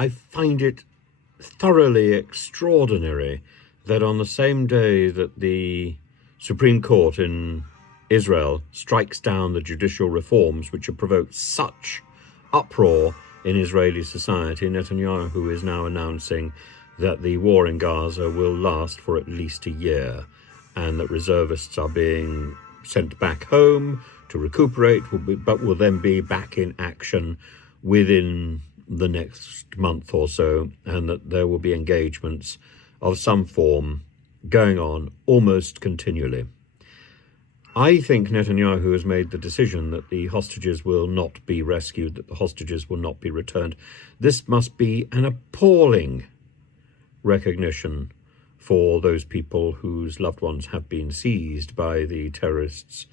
I find it thoroughly extraordinary that on the same day that the Supreme Court in Israel strikes down the judicial reforms which have provoked such uproar in Israeli society, Netanyahu is now announcing that the war in Gaza will last for at least a year and that reservists are being sent back home to recuperate, but will then be back in action within the next month or so, and that there will be engagements of some form going on almost continually. I think Netanyahu has made the decision that the hostages will not be rescued, that the hostages will not be returned. This must be an appalling recognition for those people whose loved ones have been seized by the terrorists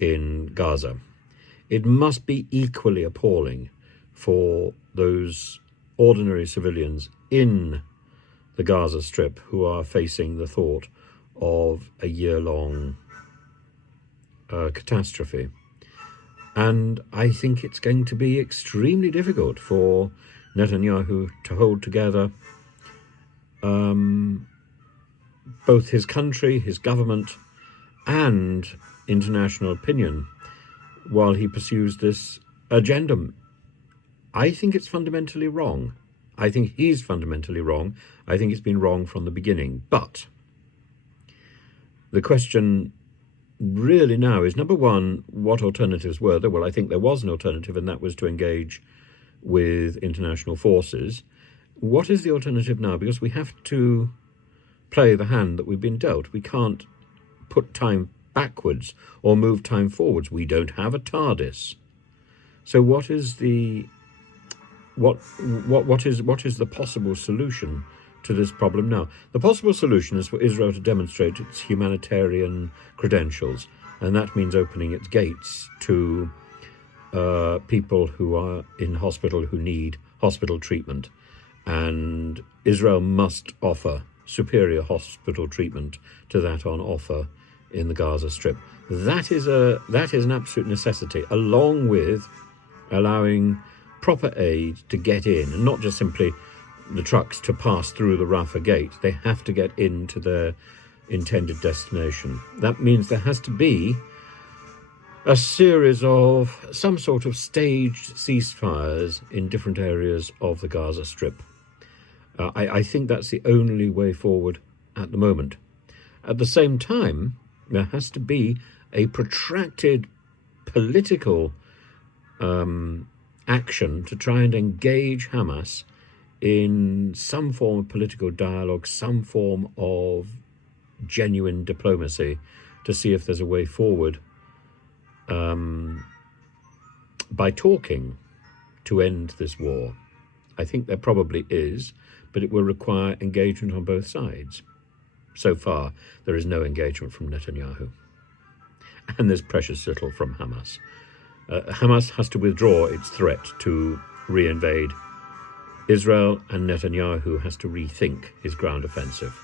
in Gaza. It must be equally appalling for those ordinary civilians in the Gaza Strip who are facing the thought of a year-long catastrophe. And I think it's going to be extremely difficult for Netanyahu to hold together both his country, his government, and international opinion while he pursues this agenda. I think it's fundamentally wrong. I think he's fundamentally wrong. I think it's been wrong from the beginning. But the question really now is, number one, what alternatives were there? Well, I think there was an alternative, and that was to engage with international forces. What is the alternative now? Because we have to play the hand that we've been dealt. We can't put time backwards or move time forwards. We don't have a TARDIS. So what is the what is the possible solution to this problem now? The possible solution is for Israel to demonstrate its humanitarian credentials, and that means opening its gates to people who are in hospital who need hospital treatment, and Israel must offer superior hospital treatment to that on offer in the Gaza Strip. That is an absolute necessity, along with allowing proper aid to get in, and not just simply the trucks to pass through the Rafah gate. They have to get into their intended destination. That means there has to be a series of some sort of staged ceasefires in different areas of the Gaza Strip. I think that's the only way forward at the moment. At the same time, there has to be a protracted political action to try and engage Hamas in some form of political dialogue, some form of genuine diplomacy, to see if there's a way forward by talking to end this war. I think there probably is, but it will require engagement on both sides. So far, there is no engagement from Netanyahu. And there's precious little from Hamas. Hamas has to withdraw its threat to re-invade Israel, and Netanyahu has to rethink his ground offensive.